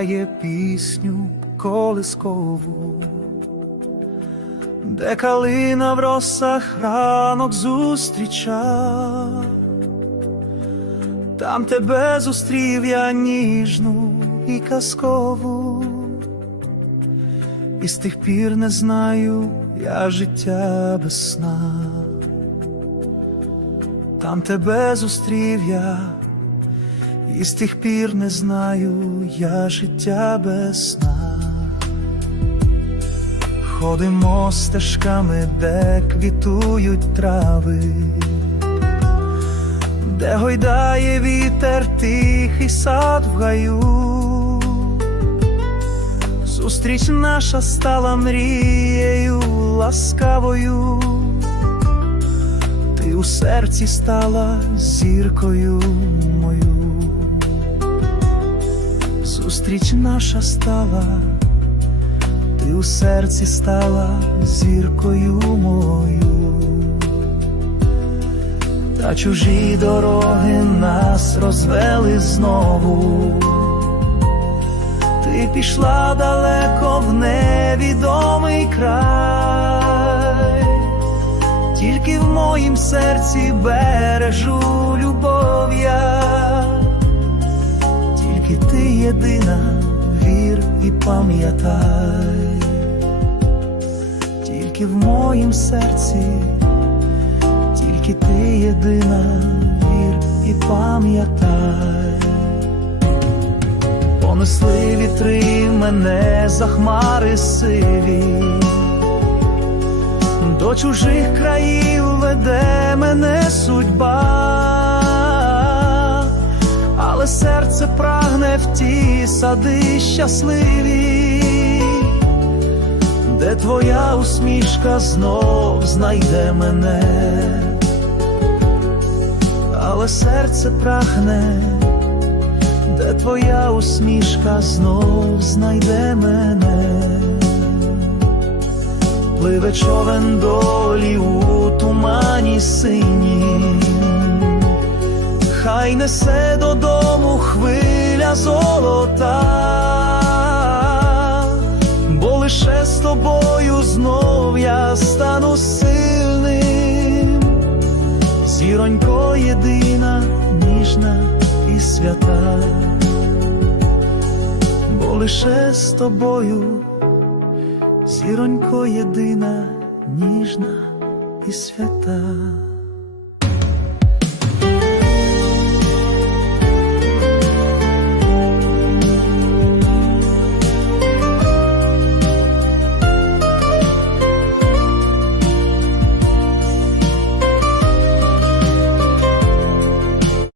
грає пісню колискову, де калина в росах ранок зустріча, там тебе зустрів я ніжну і казкову, і з тих пір не знаю я життя без сна. Там тебе зустрів я, і з тих пір не знаю я життя без сна. Ходимо стежками, де квітують трави, де гойдає вітер тихий сад в гаю. Зустріч наша стала мрією ласкавою. Ти у серці стала зіркою мою. Зустріч наша стала, ти у серці стала зіркою мою. Та чужі дороги нас розвели знову. Ти пішла далеко в невідомий край тільки в моїм серці бережу єдина, вір і пам'ятай, тільки в моїм серці, тільки ти єдина, вір і пам'ятай. Понесли вітри мене за хмари сиві. До чужих країв веде мене судьба, серце прагне в ті сади щасливі, де твоя усмішка знов знайде мене, але серце прагне, де твоя усмішка знов знайде мене. Пливе човен долі у тумані синім, хай несе додому лише з тобою. Зіронько єдина, ніжна і свята.